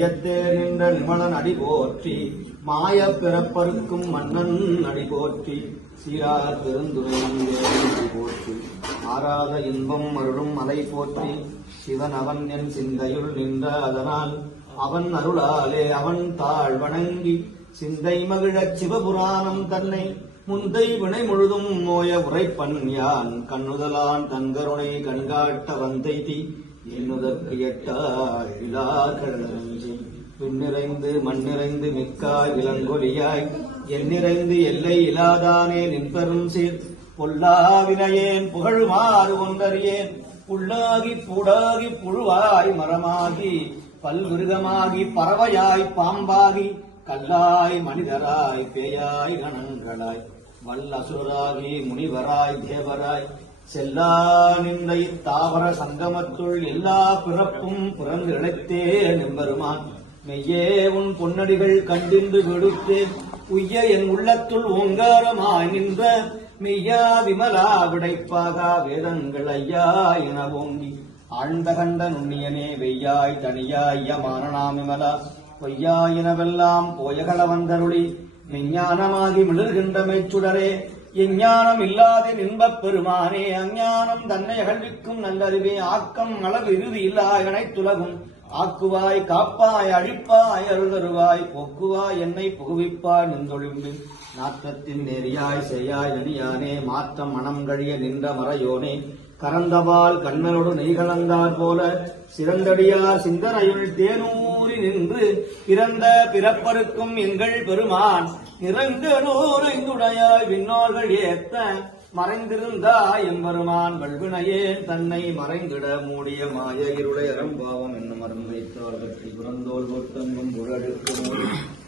ஐயத்தே நின்ற நிமலன் அடி போற்றி மாய பிறப்பருக்கும் மன்னன் அடி போற்றி சீரார் பெருந்துரை போற்றி. ஆராத இன்பம் அருளும் மலை போற்றி சிவன் அவன் என் சிந்தையுள் நின்ற அதனால் அவன் அருளாலே அவன் தாழ் வணங்கி சிந்தை மகிழச் சிவபுராணம் தன்னை முந்தை வினை முழுதும் மோய உரைப்பன் யான் கண்ணுதலான் தன்கருணை கண்காட்ட வந்தை தீ என்னுதற்கு எட்டாள் இலாக்கடலஞ்சி விண்ணிறைந்து மண்ணிறைந்து மிக்காய் விலங்கொலியாய். எண்ணிறைந்து எல்லை இலாதானே நின்பெரும் சீர். பொல்லாவினையேன் புகழ்மாறு ஒன்றறியேன் புல்லாகி பூடாகி புழுவாய் மரமாகி. பல்விருகமாகி பறவையாய் பாம்பாகி. கல்லாய் மனிதராய் பேயாய் கணங்களாய். வல்லசுராகி முனிவராய் தேவராய். செல்லா நின்ற இத்தாவர சங்கமத்துள் எல்லா பிறப்பும் பிறந்து இழைத்தே நிம்பெருமான். மெய்யே உன் பொன்னடிகள் கண்டின்று விடுத்தேன் உய்ய என் உள்ளத்துள் ஓங்காரமாய் நின்ற மெய்யா விமலா விடைப்பாகா வேதங்கள் ஐயா என ஓங்கி. ஆழ்ந்த கண்ட நுண்ணியனே வெய்யாய் தனியாய் யமான நாமிமலா பொய்யாயினவெல்லாம் போயகள வந்தருளி. மெஞ்ஞானமாகி மிளர்கின்ற மெச்சுடரே எஞ்ஞானம் இல்லாதே நின்பப் பெருமானே அஞ்ஞானம் தன்னை அகழ்விக்கும் நல்லறிவே ஆக்கம் அளவு இறுதி இல்லா அனைத்துலகும் ஆக்குவாய் காப்பாய் அழிப்பாய் அருள்தருவாய் போக்குவாய் என்னை புகுவிப்பாய் நின்றொழிந்து நாற்றத்தின் நெறியாய் செய்யாய் நெறியானே மாற்றம் மனம் கழிய நின்ற மறையோனே. கரந்தபால் கண்ணனோடு நெய்கலந்தார் போல சிறந்தடியார் சிந்தனையுள் தேனூறி நின்று பிறந்த பிறப்பருக்கும் எங்கள் பெருமான் நிறைந்த நூறு இந்துடையாய் விண்ணோர்கள் ஏத்த மறைந்திருந்தாய் எம்பெருமான் வல்வினையே தன்னை மறைந்திட மூடிய மாய இருடைய அறம்பாவம் என்ன அறம் வைத்தார் கட்டி புறந்தோல் ஒத்தங்கும் புழழுக்கு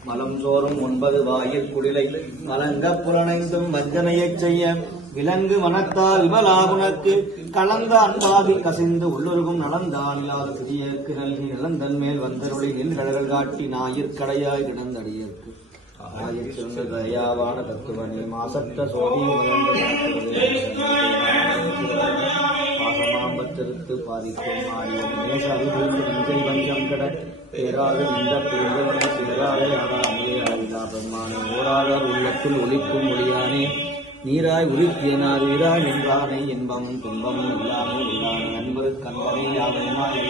மலம் சோறும் ஒன்பது வாயில் குடிலை மலங்க புலனைந்தும் வஞ்சனையைச் செய்ய விலங்கு மனத்தால் விமலாகுனக்கு கலந்த அன்பாகி கசிந்து உள்ளொருகும் நலந்தான் இல்லாத சிறியற்கு நல்கி நிலந்தன் மேல் வந்தருளை நின்றழகள் காட்டி ஞாயிற்கடையாய் கிடந்தடியற்கு ஆயிற் சிறந்த தயாவான தத்துவனே மாசற்ற சோதி பாசமாம்பத்திற்கு பாதிக்கும் ஆரியம் நேச அறிவிந்து நஞ்சை வஞ்சம் கட பேராக இந்த பேரவனை சேராதே ஆடாமே ஆயுதா பெருமானே ஓராளர் உள்ளத்தில் ஒழிக்கும் ஒளியானே. நீராய் உருத்தியனார் வீராய் நின்றானே இன்பமும் துன்பமும் இல்லாமல் உள்ளானே அன்பரு கண்பனை யாவனமாய்